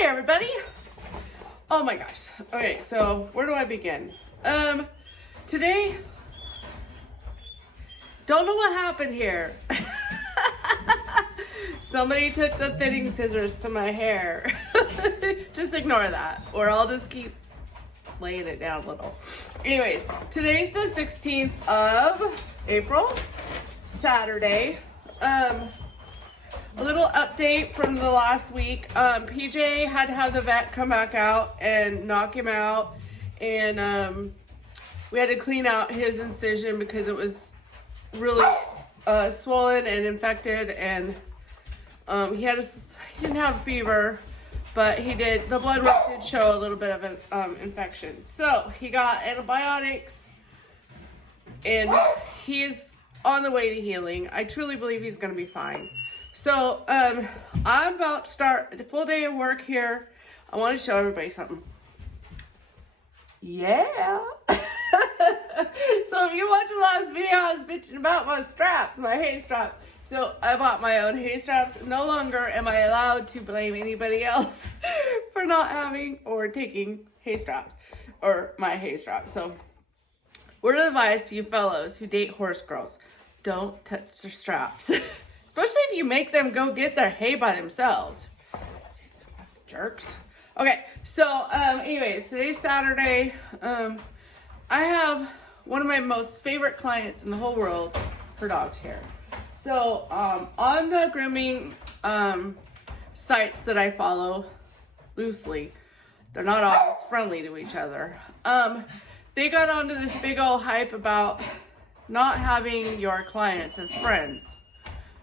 Hi everybody. Oh my gosh. Okay, so where do I begin? Today, don't know what happened here. Somebody took the thinning scissors to my hair. Just ignore that, or I'll just keep laying it down a little. Anyways, today's the 16th of April, Saturday. A little update from the last week. PJ had to have the vet come back out and knock him out, and we had to clean out his incision because it was really swollen and infected, and he didn't have a fever, but the blood work did show a little bit of an infection. So he got antibiotics, and he's on the way to healing. I truly believe he's going to be fine. So I'm about to start a full day of work here. I want to show everybody something. Yeah. So if you watched the last video, I was bitching about my straps, my hay straps. So I bought my own hay straps. No longer am I allowed to blame anybody else for not having or taking hay straps or my hay straps. So word of advice to you fellows who date horse girls: don't touch their straps. Especially if you make them go get their hay by themselves. Jerks. Okay, so anyways, today's Saturday. I have one of my most favorite clients in the whole world for dogs here. So on the grooming sites that I follow loosely, they're not always friendly to each other. They got onto this big old hype about not having your clients as friends.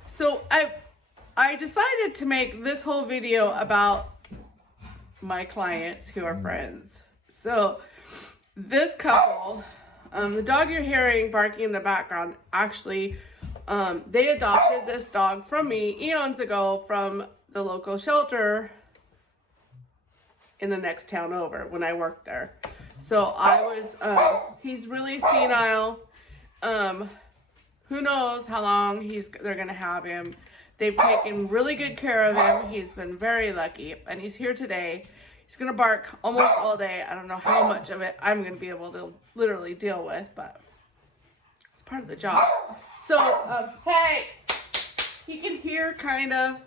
So I decided to make this whole video about my clients who are friends. So this couple, the dog you're hearing barking in the background, actually, they adopted this dog from me eons ago from the local shelter in the next town over when I worked there. So he's really senile. Who knows how long they're gonna have him. They've taken really good care of him. He's been very lucky, and he's here today. He's gonna bark almost all day. I don't know how much of it I'm gonna be able to literally deal with, but it's part of the job. So, hey, he can hear kind of.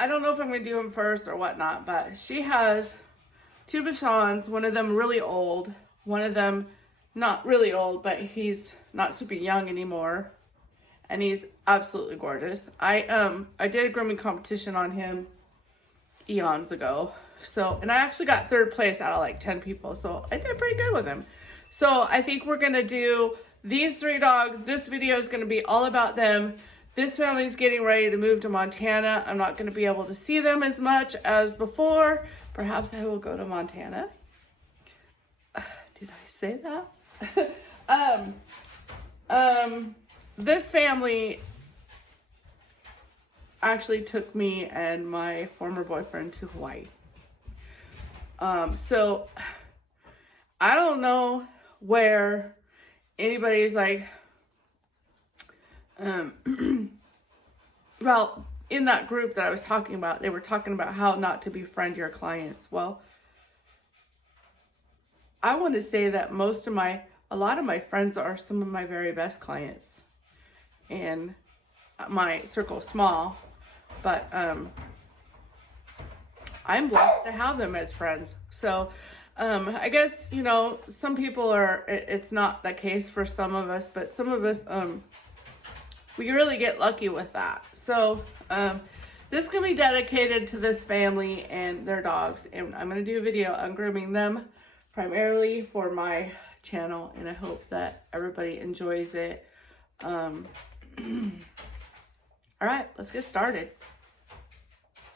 I don't know if I'm gonna do him first or whatnot, but she has two Bichons, one of them really old, one of them not really old, but he's not super young anymore, and he's absolutely gorgeous. I did a grooming competition on him eons ago, and I actually got third place out of like 10 people, so I did pretty good with him. So I think we're gonna do these three dogs. This video is gonna be all about them. This family's getting ready to move to Montana. I'm not gonna be able to see them as much as before. Perhaps I will go to Montana. Did I say that? This family actually took me and my former boyfriend to Hawaii. So I don't know where anybody's like, well, in that group that I was talking about, they were talking about how not to befriend your clients. Well, I want to say that a lot of my friends are some of my very best clients, and my circle's small, but I'm blessed to have them as friends. So I guess, some people it's not the case for some of us, but some of us, we really get lucky with that. So this can be dedicated to this family and their dogs, and I'm going to do a video on grooming them primarily for my channel, and I hope that everybody enjoys it. All right, let's get started.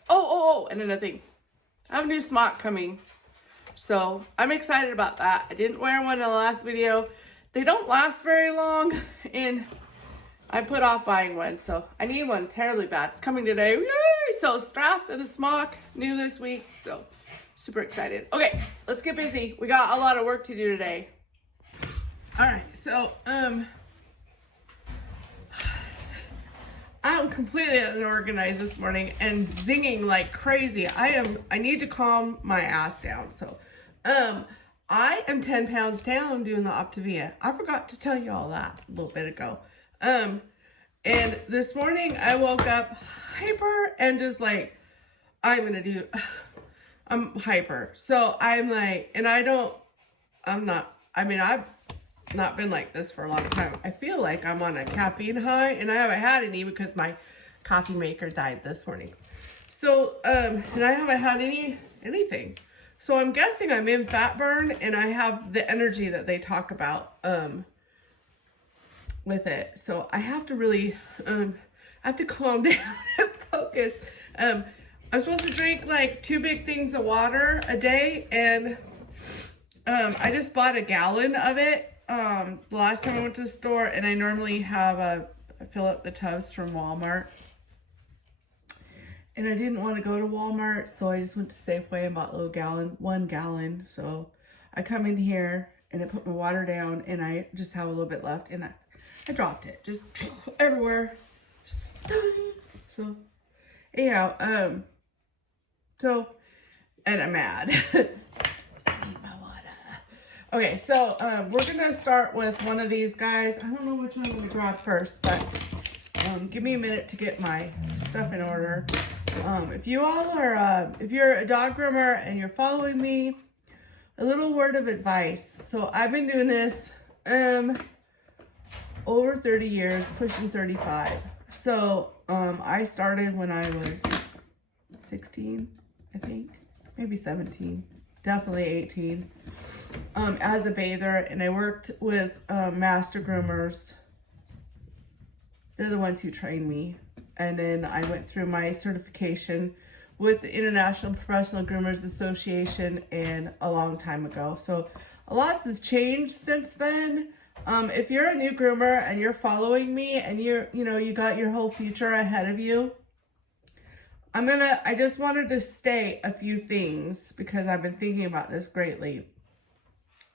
And another thing, I have a new smock coming, so I'm excited about that. I didn't wear one in the last video. They don't last very long, and I put off buying one, so I need one terribly bad. It's coming today. Yay! So straps and a smock new this week, so super excited. Okay, let's get busy. We got a lot of work to do today. All right, so I'm completely unorganized this morning and zinging like crazy. I need to calm my ass down. So, I am 10 pounds down doing the Optavia. I forgot to tell you all that a little bit ago. And this morning I woke up hyper and just like, I'm hyper. So I'm like, and I've not been like this for a long time. I feel like I'm on a caffeine high and I haven't had any because my coffee maker died this morning. So, and I haven't had anything. So I'm guessing I'm in fat burn and I have the energy that they talk about, with it. So I have to really, I have to calm down and focus. I'm supposed to drink like 2 big things of water a day, and I just bought a gallon of it the last time I went to the store, and I normally have I fill up the tubs from Walmart. And I didn't want to go to Walmart, so I just went to Safeway and bought a little 1 gallon. So I come in here and I put my water down and I just have a little bit left, and I dropped it just everywhere. So anyhow, so, and I'm mad. I need my water. Okay, so we're gonna start with one of these guys. I don't know which one I'm gonna grab first, but give me a minute to get my stuff in order. If you all are, if you're a dog groomer and you're following me, a little word of advice. So I've been doing this over 30 years, pushing 35. So I started when I was 16, I think, maybe 17, definitely 18, as a bather, and I worked with master groomers. They're the ones who trained me. And then I went through my certification with the International Professional Groomers Association and a long time ago. So a lot has changed since then. If you're a new groomer and you're following me and you got your whole future ahead of you, I just wanted to state a few things because I've been thinking about this greatly.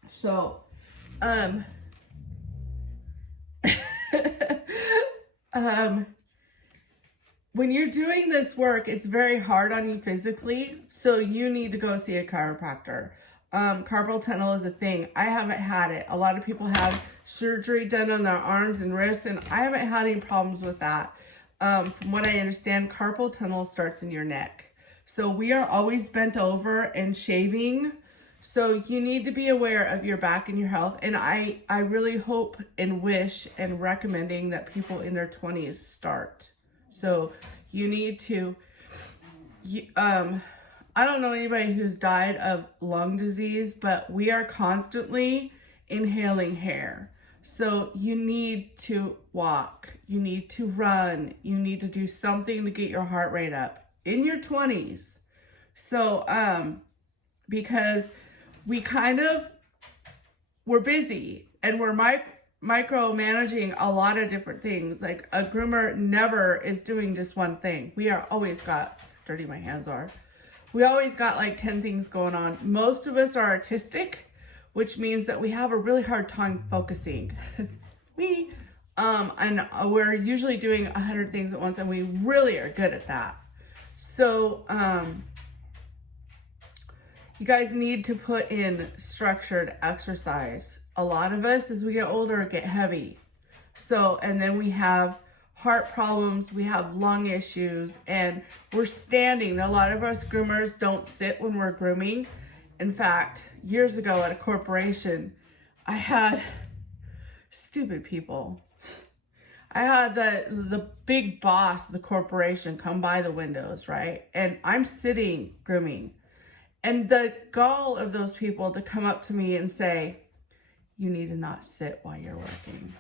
So, when you're doing this work, it's very hard on you physically, so you need to go see a chiropractor. Carpal tunnel is a thing. I haven't had it. A lot of people have surgery done on their arms and wrists, and I haven't had any problems with that. From what I understand, carpal tunnel starts in your neck. So we are always bent over and shaving. So you need to be aware of your back and your health. And I really hope and wish and recommending that people in their 20s start. So you need to, I don't know anybody who's died of lung disease, but we are constantly inhaling hair. So you need to walk, you need to run, you need to do something to get your heart rate up in your 20s. So, because we're busy and we're micromanaging a lot of different things. Like a groomer never is doing just one thing. We are always got, dirty my hands are. We always got like 10 things going on. Most of us are artistic, which means that we have a really hard time focusing. And we're usually doing 100 things at once, and we really are good at that. So, you guys need to put in structured exercise. A lot of us, as we get older, get heavy. So, and then we have heart problems, we have lung issues, and we're standing. A lot of us groomers don't sit when we're grooming. In fact, years ago at a corporation, I had stupid people. I had the big boss of the corporation come by the windows, right? And I'm sitting grooming. And the gall of those people to come up to me and say, you need to not sit while you're working.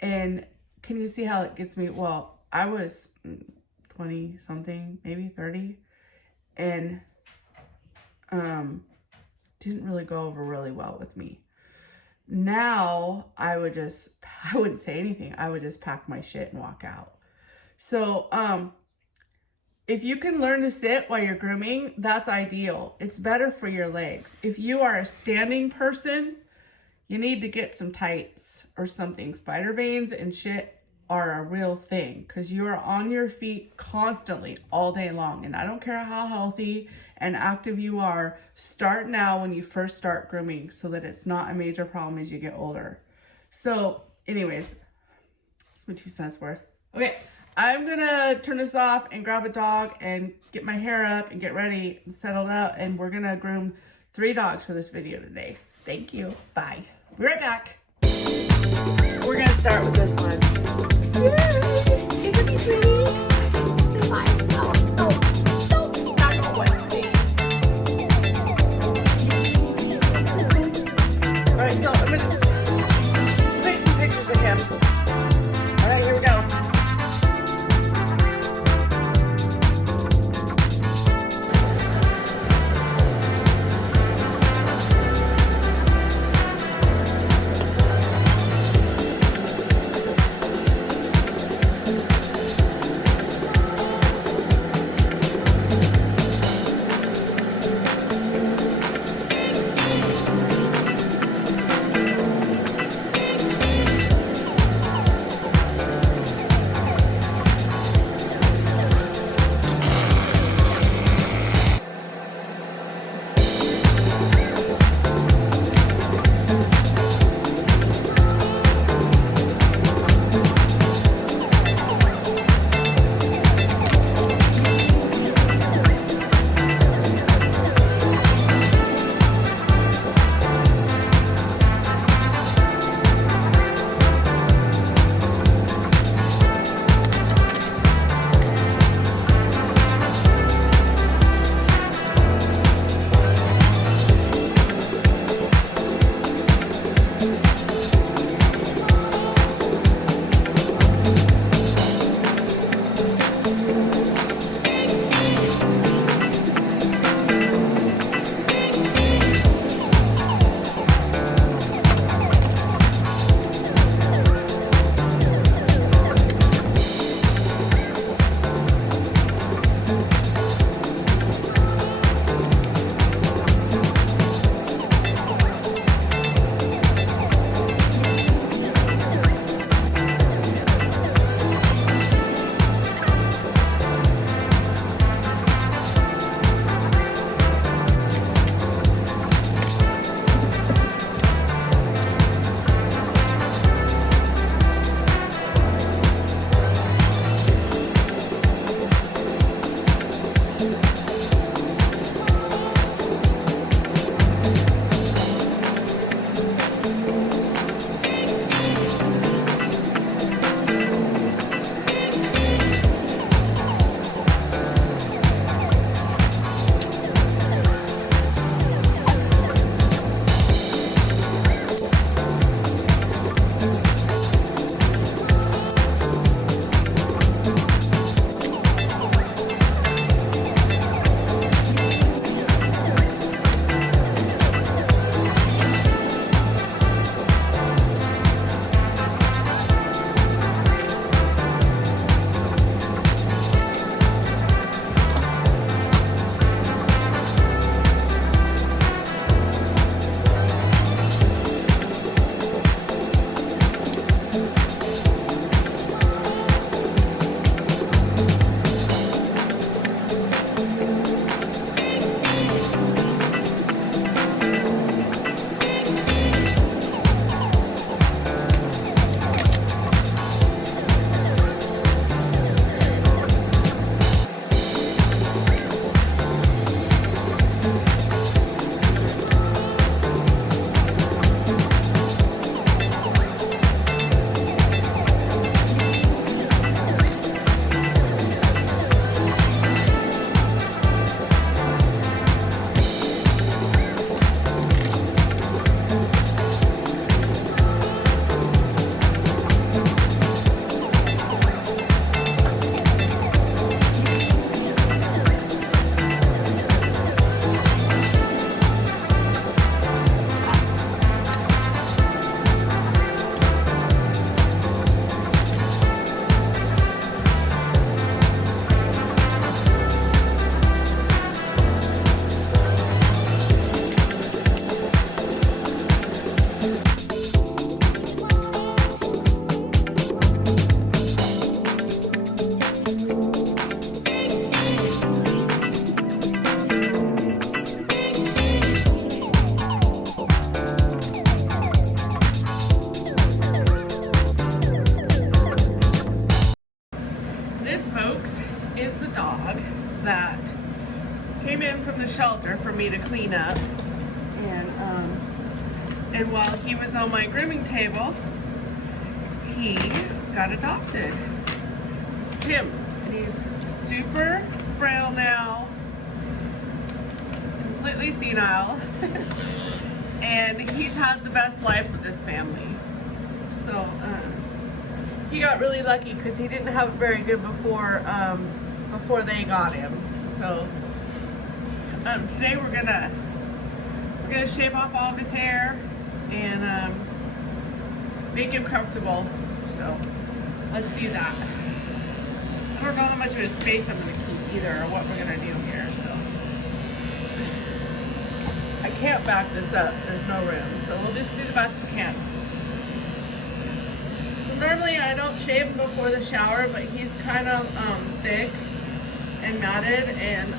And can you see how it gets me? Well, I was 20 something, maybe 30, and didn't really go over really well with me. Now I wouldn't say anything. I would just pack my shit and walk out. So, if you can learn to sit while you're grooming, that's ideal. It's better for your legs. If you are a standing person, you need to get some tights or something. Spider veins and shit are a real thing because you are on your feet constantly all day long. And I don't care how healthy and active you are, start now when you first start grooming so that it's not a major problem as you get older. So anyways, that's my 2 cents worth. Okay, I'm gonna turn this off and grab a dog and get my hair up and get ready and settled out, and we're gonna groom 3 dogs for this video today. Thank you. Bye. Be right back. We're gonna start with this one. Isn't he pretty? Say hi. No, no, no, not gonna wet. Alright, so I'm gonna take some pictures of him. Alright, here we go. is the dog that came in from the shelter for me to clean up. And while he was on my grooming table, he got adopted. It's him. And he's super frail now, completely senile. And he's had the best life with this family. So he got really lucky because he didn't have it very good before they got him. So today we're gonna shave off all of his hair and make him comfortable. So let's do that. I don't know how much of his space I'm gonna keep either, or what we're gonna do here. So I can't back this up. There's no room. So we'll just do the best we can. So normally I don't shave him before the shower, but he's kind of thick and matted, and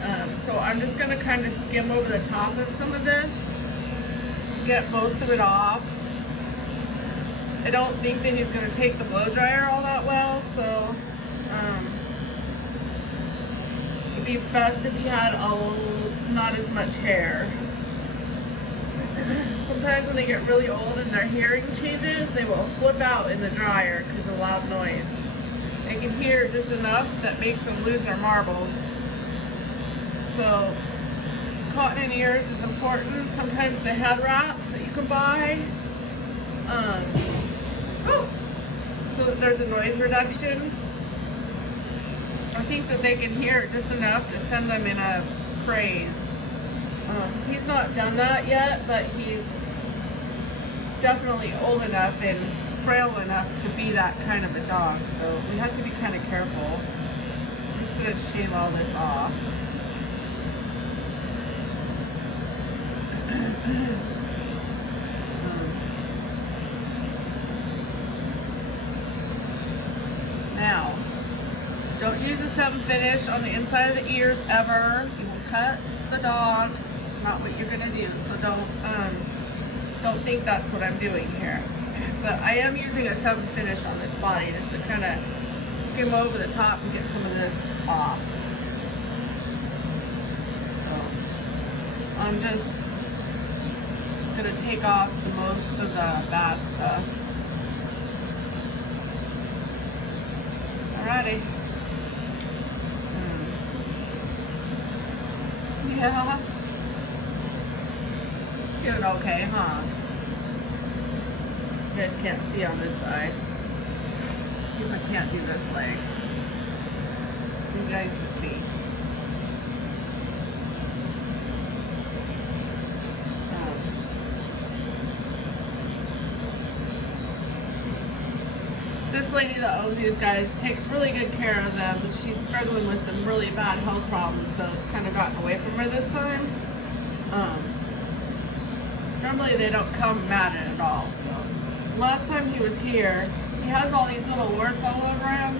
so I'm just gonna kind of skim over the top of some of this, get most of it off. I don't think that he's gonna take the blow dryer all that well, so it'd be best if he had not as much hair. Sometimes when they get really old and their hearing changes, they will flip out in the dryer because of loud noise. They can hear just enough that makes them lose their marbles. So cotton in ears is important. Sometimes the head wraps that you can buy, so that there's a noise reduction. I think that they can hear it just enough to send them in a craze. He's not done that yet, but he's definitely old enough and frail enough to be that kind of a dog. So we have to be kind of careful. I'm just going to shave all this off. Now, don't use a 7 finish on the inside of the ears ever. You will cut the dog. It's not what you're gonna do. So don't think that's what I'm doing here. But I am using a 7 finish on this body just to kind of skim over the top and get some of this off. So I'm just gonna take off the most of the bad stuff. Alrighty. Yeah. Doing okay, huh? You guys can't see on this side. Let's see if I can't do this leg. You guys can see. This lady that owns these guys takes really good care of them, but she's struggling with some really bad health problems, so it's kind of gotten away from her this time. Normally they don't come matted at all. So last time he was here, he has all these little warts all over him,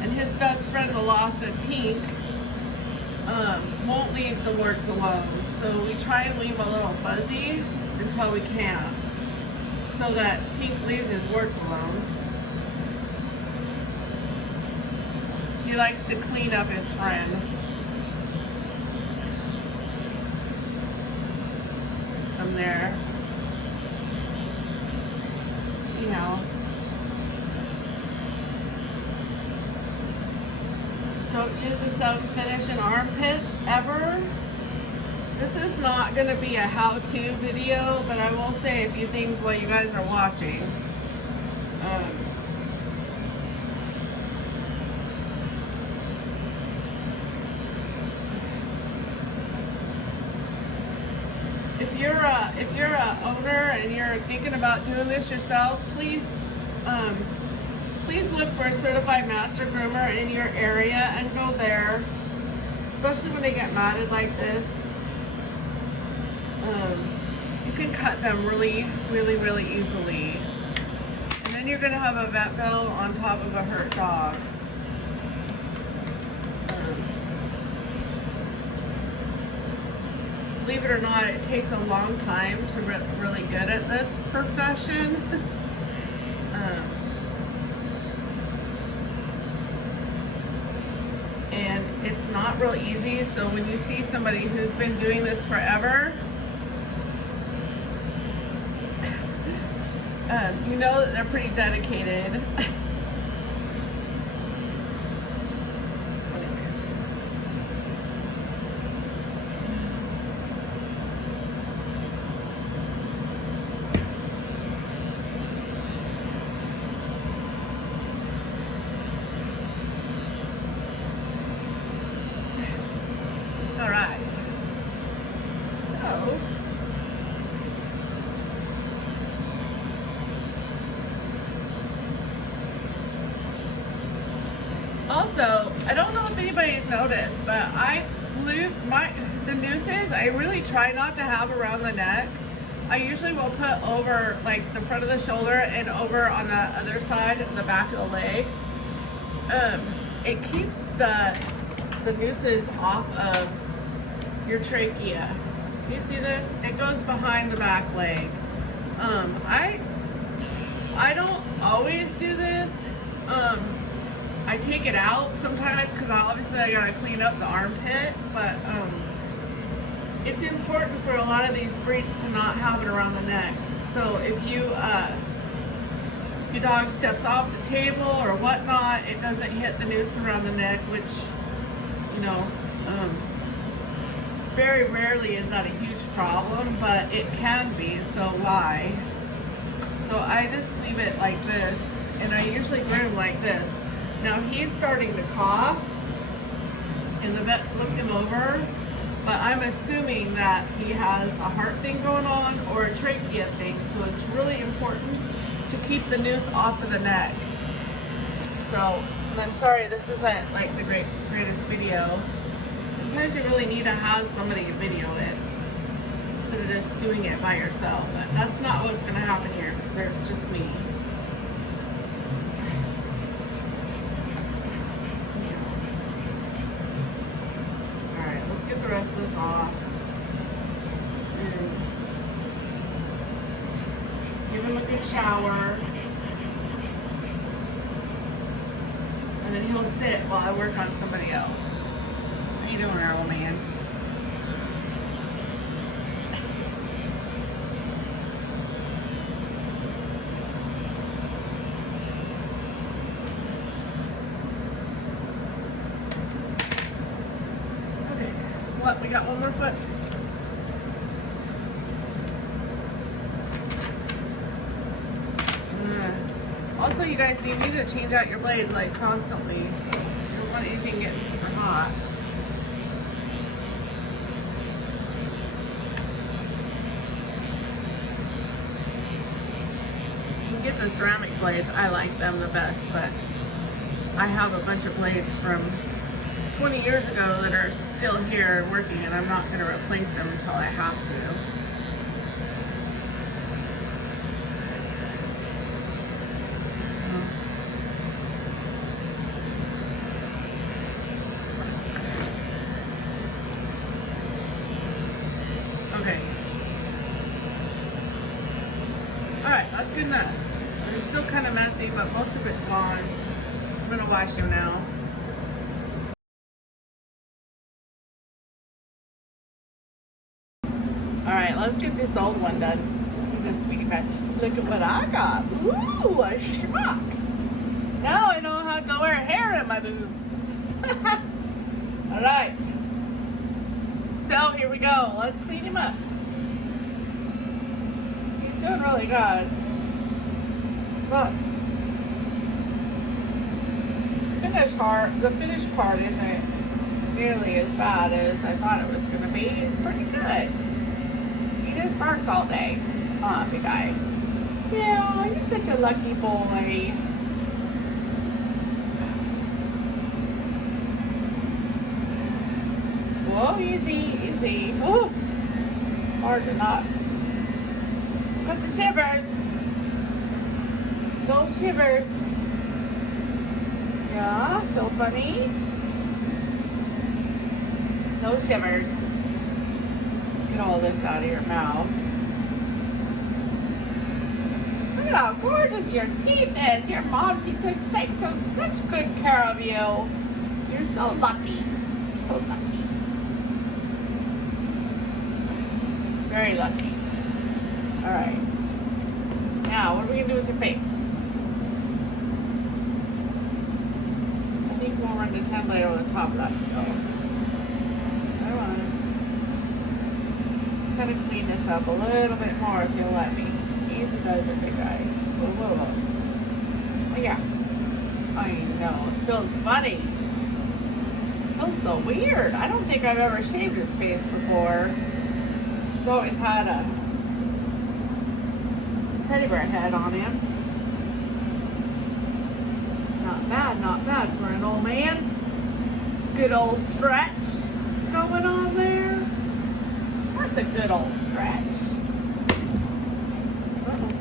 and his best friend, the Lhasa Tink, won't leave the warts alone. So we try and leave a little fuzzy until we can, so that Tink leaves his warts alone. He likes to clean up his friend. Some there. You know. Don't use a 7 finish in armpits ever. This is not going to be a how-to video, but I will say a few things while you guys are watching. If you're a owner and you're thinking about doing this yourself, please look for a certified master groomer in your area and go there, especially when they get matted like this. You can cut them really easily, and then you're going to have a vet bill on top of a hurt dog. Believe it or not, it takes a long time to get really good at this profession. It's not real easy, so when you see somebody who's been doing this forever, you know that they're pretty dedicated. All right. So, also, I don't know if anybody's noticed, but I glue the nooses. I really try not to have around the neck. I usually will put over like the front of the shoulder and over on the other side, the back of the leg. It keeps the nooses off of your trachea. You see this? It goes behind the back leg. I don't always do this. I take it out sometimes because obviously I gotta clean up the armpit, but it's important for a lot of these breeds to not have it around the neck. So if your dog steps off the table or whatnot, it doesn't hit the noose around the neck, which, you know, very rarely is that a huge problem, but it can be, so why? So I just leave it like this, and I usually groom like this. Now he's starting to cough, and the vet's looked him over, but I'm assuming that he has a heart thing going on or a trachea thing, so it's really important to keep the noose off of the neck. So, and I'm sorry this isn't like the greatest video. Sometimes you really need to have somebody video it instead of just doing it by yourself. But that's not what's going to happen here because there's just me. Alright, let's get the rest of this off. And give him a good shower. And then he'll sit while I work on somebody else. How you doing there, old man? Okay, what? We got one more foot? Also, you guys, you need to change out your blades like constantly, so you don't want anything getting super hot. You can get the ceramic blades. I like them the best, but I have a bunch of blades from 20 years ago that are still here working, and I'm not going to replace them until I have to. Okay. Alright, that's good enough. They're still kind of messy, but most of it's gone. I'm going to wash them now. Alright, let's get this old one done. This sweetie pie. Look at what I got. Ooh, a schmuck. Now I know how to wear hair in my boobs. Alright. So here we go. Let's clean him up. He's doing really good. Look. The finished part isn't nearly as bad as I thought it was going to be. It's pretty good. He just barks all day. Aw, big guy. Yeah, you're such a lucky boy. Whoa, easy, easy. Ooh, hard to not. Got the shivers. Those shivers. Yeah, feel funny. No shivers. Get all this out of your mouth. Look at how gorgeous your teeth is. Your mom, she took such good care of you. You're so lucky. So lucky. Very lucky. Alright. Now, what are we going to do with your face? I think we'll run the 10 blade over the top of that still. I want to kind of clean this up a little bit more if you'll let me. Easy does it, big guy. Whoa, whoa, whoa. Oh, yeah. I know. It feels funny. It feels so weird. I don't think I've ever shaved his face before. He's always had a teddy bear head on him. Not bad for an old man. Good old stretch going on there. That's a good old stretch. Uh-oh.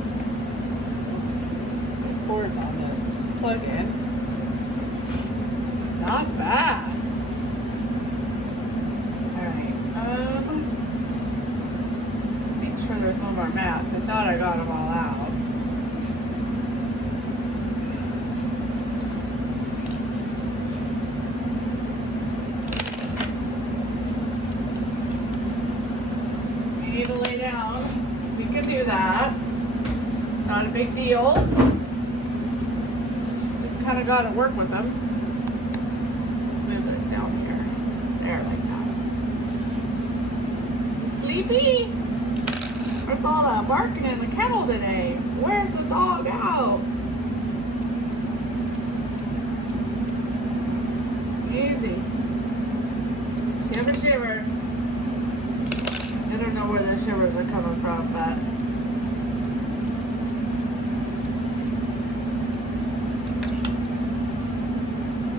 Cords on this plug-in. Not bad. Alright, make sure there's one of our mats. I thought I got them all out. You need to lay down. We can do that. Not a big deal. Just kind of got to work with them. Let's move this down here. There, like that. Sleepy? Where's all that barking in the kennel today? Where's the dog out? Easy. Shiver, shiver. I don't know where the shivers are coming from, but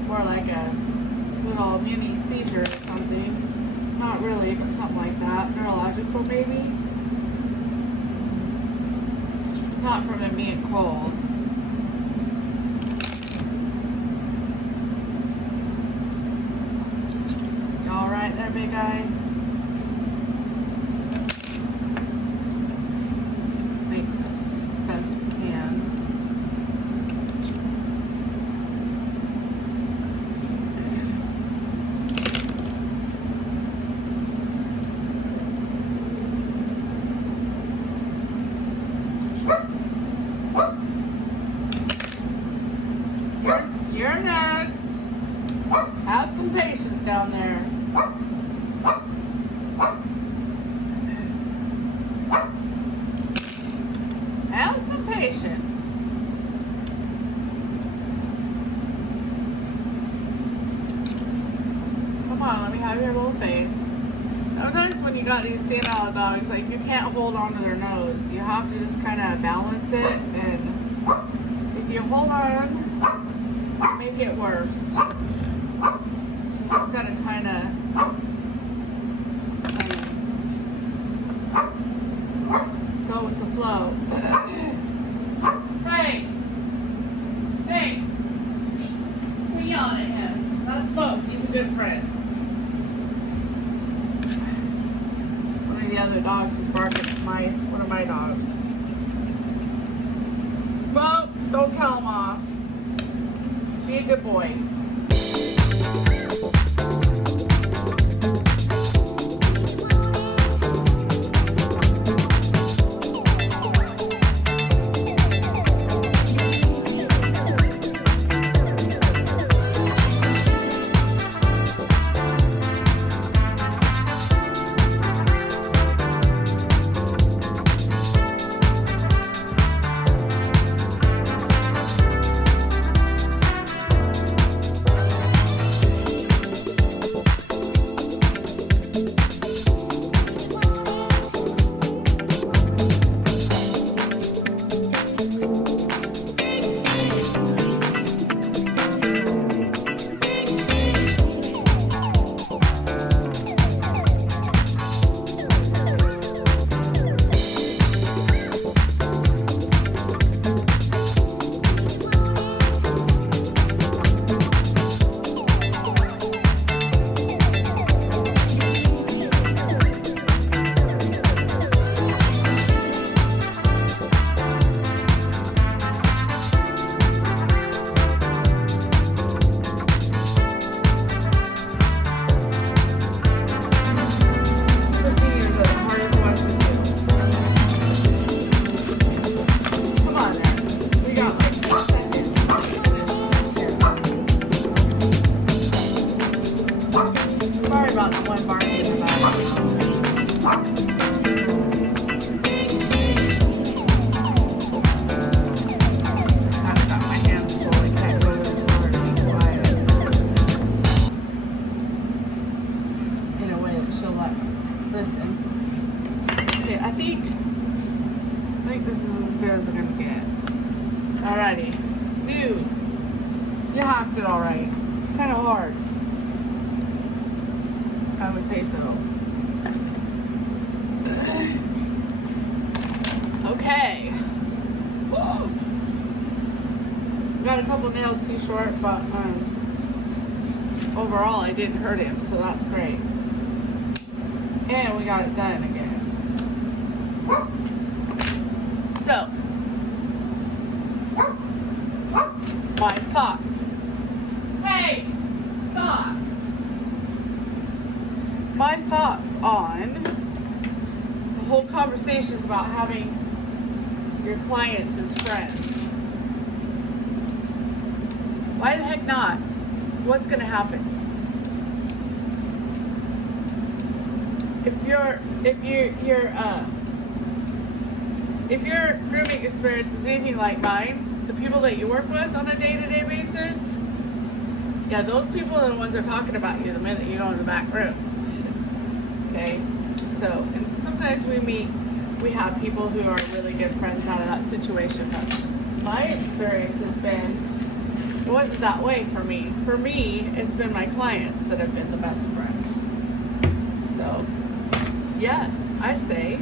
more like a little mini seizure or something. Not really, but something like that. Neurological, maybe. Not from it being cold. You all right there, big guy? Make this as best we can. You're next. Have some patience down there. Have some patience. Come on, let me have your little face. Sometimes when you got these senile dogs, like you can't hold on to their nose. You have to just kind of balance it, and if you hold on, make it worse. Just gotta kind of go with the flow. Hey! Hey! Quit yelling at him. Not Smoke. He's a good friend. One of the other dogs is barking at one of my dogs. Smoke! Don't tell him off. Be a good boy. not the one barking about it. I've got my hands full. I can't go really hard and be quiet in a way that she'll listen. Okay, I think this is as good as I'm gonna get. Alrighty. Dude, you hacked it alright. It's kind of hard. I would say so. Okay. Whoa. Got a couple nails too short, but overall I didn't hurt him, so that's great. And we got it done again. So, my thoughts. Hey, stop. My thoughts on the whole conversations about having your clients as friends. Why the heck not? What's going to happen? If your grooming experience is anything like mine, the people that you work with on a day-to-day basis, yeah, those people are the ones that are talking about you the minute you go in the back room. Okay? So, and sometimes we have people who are really good friends out of that situation, but my experience has been, it wasn't that way for me. For me, it's been my clients that have been the best friends. So, yes, I say,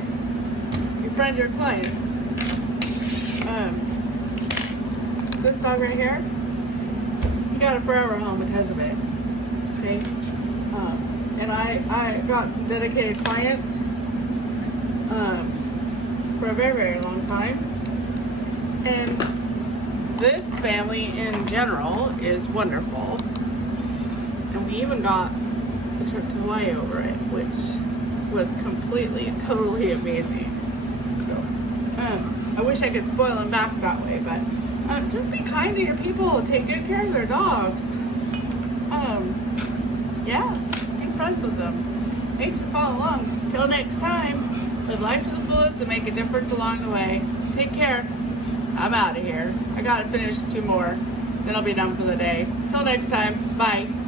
befriend your clients. This dog right here, he got a forever home because of it. Okay? And I got some dedicated clients for a very, very long time. And this family in general is wonderful. And we even got a trip to Hawaii over it, which was completely and totally amazing. So, I wish I could spoil them back that way, but just be kind to your people. Take good care of their dogs. Yeah, be friends with them. Thanks for following along. Till next time, live life to the fullest and make a difference along the way. Take care. I'm out of here. I gotta finish 2 more. Then I'll be done for the day. Till next time. Bye.